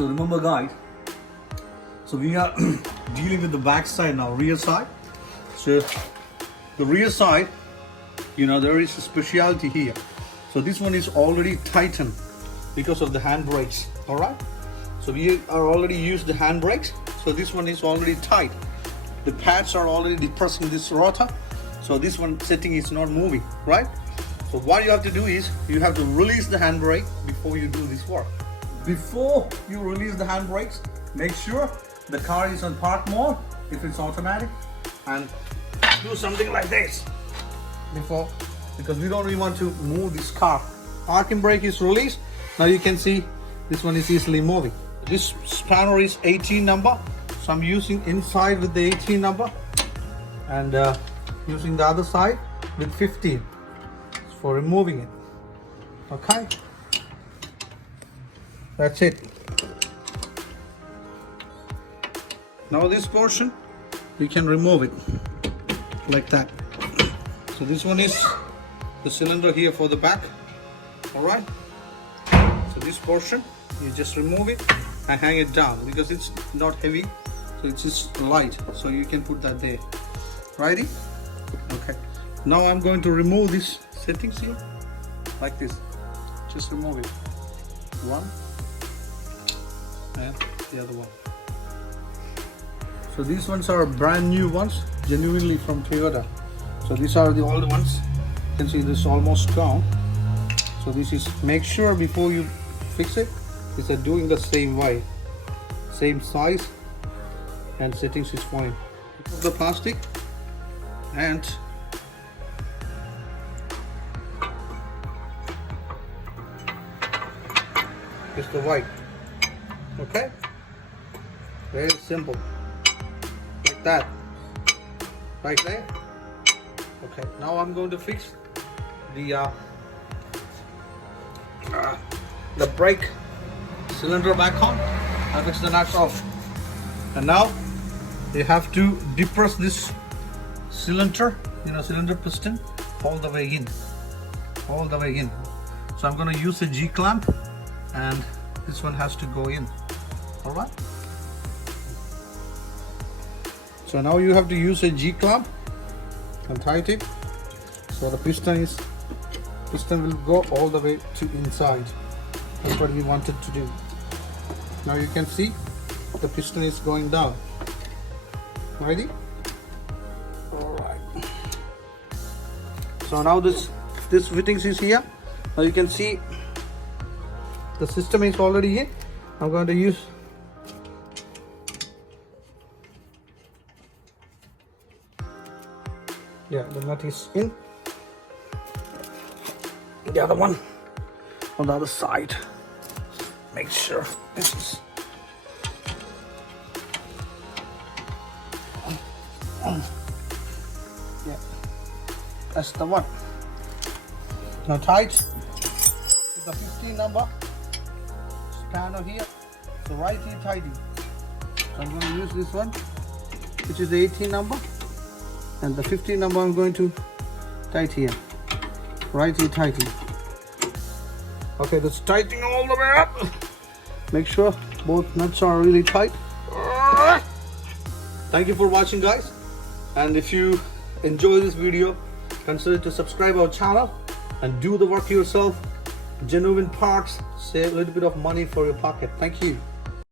So remember guys, so we are dealing with the back side now, rear side. So the rear side, you know, there is a specialty here. So this one is already tightened because of the handbrakes. All right, so we are already used the handbrakes, so this one is already tight. The pads are already depressing this rotor, so this one setting is not moving, right? So what you have to do is you have to release the handbrake before you do this work. Before you release the handbrakes, make sure the car is on park mode if it's automatic, and do something like this before, because we don't really want to move this car. Parking brake is released. Now you can see this one is easily moving. This spanner is 18 number, so I'm using inside with the 18 number and using the other side with 15 for removing it. Okay, that's it. Now this portion we can remove it like that. So this one is the cylinder here for the back. All right, so this portion you just remove it and hang it down because it's not heavy, so it's just light, so you can put that there. Righty? Okay, now I'm going to remove these settings here like this. Just remove it, one and the other one. So these ones are brand new ones, genuinely from Toyota. So these are the old ones. You can see this is almost gone. So this is, make sure before you fix it, these are doing the same way, same size, and settings is fine. Put the plastic and it's the white. Okay, very simple, like that, right there. Okay, now I'm going to fix the brake cylinder back on. I fix the nuts off, and now you have to depress this cylinder, you know, cylinder piston all the way in, all the way in. So I'm going to use a G clamp, and this one has to go in. All right, so now you have to use a G clamp and tight it so the piston will go all the way to inside. That's what we wanted to do. Now you can see the piston is going down. Ready? All right, so now this fittings is here. Now you can see the system is already in. I'm going to use the nut is in. The other one on the other side. Make sure this is that's the one. Now tight with the 15 number spanner here. So right here tighty. So I'm going to use this one, which is the 18 number, and the 15 number I'm going to tight here. Right here tighty. Okay, that's tightening all the way up. Make sure both nuts are really tight. Thank you for watching, guys, and if you enjoy this video, consider to subscribe our channel and do the work yourself. Genuine parts, save a little bit of money for your pocket. Thank you.